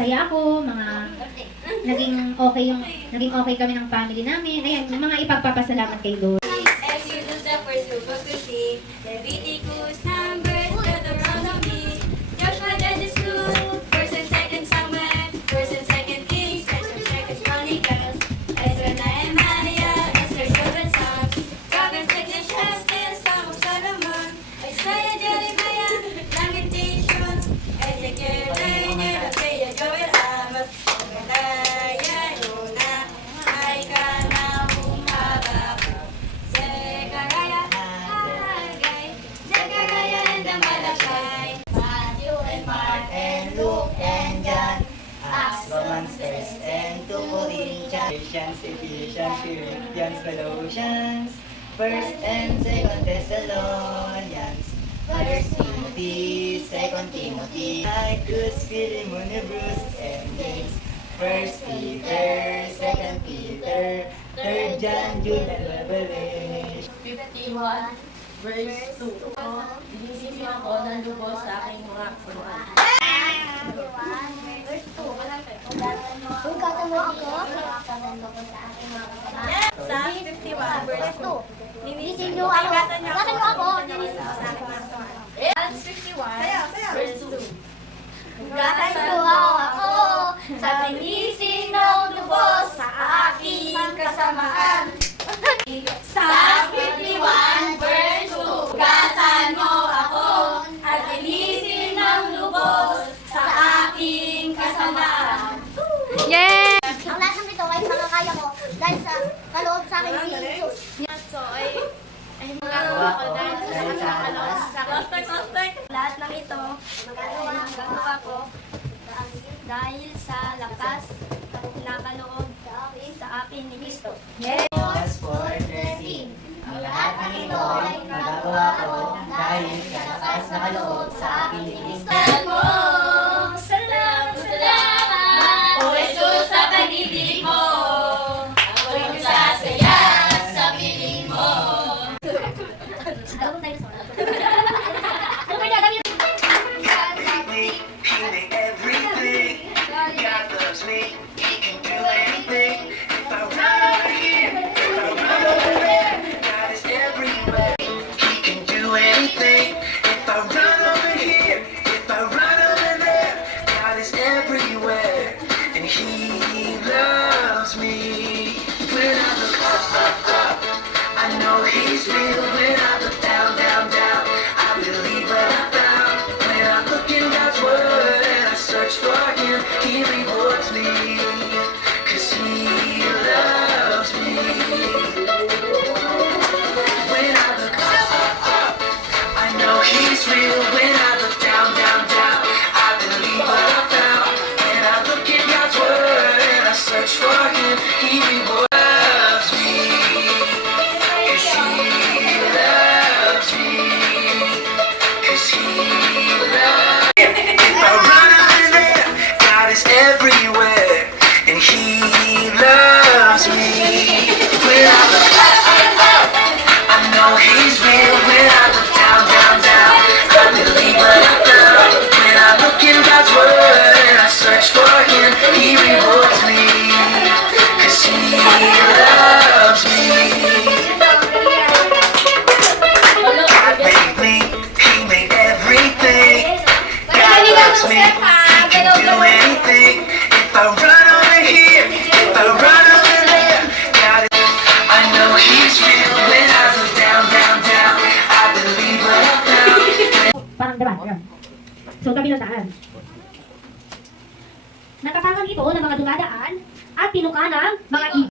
masaya ako, naging okay kami ng family namin. Ayan, yung mga ipagpapasalamat kay Lord. Exodus the first book of the sea, Leviticus, Numbers, Deuteronomy, Joshua, Judges, Ruth, First and Second Samuel, First and Second Kings, First and Second Chronicles, Ezra, Nehemiah, Esther, Job, and Psalms, Proverbs, Ecclesiastes, Song of Solomon, Isaiah, Jeremiah, Lamentations, Ezekiel, Daniel, Hosea, Joel, Amos, Obadiah, Jonah, Micah, Nahum, Habakkuk, Zechariah, Haggai, Zechariah and the Malachi, Matthew and Mark and Luke and John, Acts, Romans, First and 2 Corinthians, Ephesians, Philippians, Colossians, First and 2 Thessalonians, First Timothy, 2 Timothy, Titus, Philemon, Hebrews, and James, First Peter, 2 Peter, 3 John, Jude, and Revelation. 51 verse 2. Inisip ako ng lubos sa aking mga punuan. Hugatan mo ako, hugatan mo ko sa aking mga kasama. Psalm 51 verse 2. Linisin niyo ako, hugatan mo ako, linisin mo sa aking mga kasama. Psalm 51 verse 2. Hugatan mo ako, sa linisin ng lubos sa aking kasamaan. Psalm 51 verse 2. Hugatan mo ako at linisin ng lubos sa aking kasamaan. Ang lasang ito ay makakaya ko dahil sa kaloob sa akin ni Jesus. So ay magagawa ko dahil sa kaloob sa akin. Lahat ng ito magagawa ko dahil sa lakas na kaloob sa akin ni Kristo. As for 13, ang lahat ng ito ay magagawa ko dahil sa lakas na kaloob sa aking ni Kristo. Salamat, salamat, O Jesus, sa pag-ibig mo. Ako'y nagsasaya sa piling mo. He made everything. God loves me. He can do anything. If I run over here, if I run over there, God is everywhere. He can do anything. If I run over here, if I run over there, God is everywhere. And He loves me. When I look up, up, up, I know He's real. When I look down, down, down, I believe what I found. When I look in God's word and I search for Him, He rewards me. 'Cause He loves me. When I look up, up, up, I know He's real. When I look down, down, down, I believe what I found. When I look in God's word and I search for Him, He rewards me. 'Cause He loves me. 'Cause He loves me. If I run over there, God is everywhere. And He loves me. When I look up, up, up, I know He's real. When I look down, down, down, I believe what I found. When I look in God's word and I search for Him, He rewards me. 'Cause He loves me. God made me. He made everything. God loves me. He can do anything. If I run over here, if I run over there, God is, I know He's real. When I look down, down, down, I believe what I found. Parang diba? Yan. So, kami ng daan. Natatangan ito ng mga dumadaan at tinuka ng mga ibon.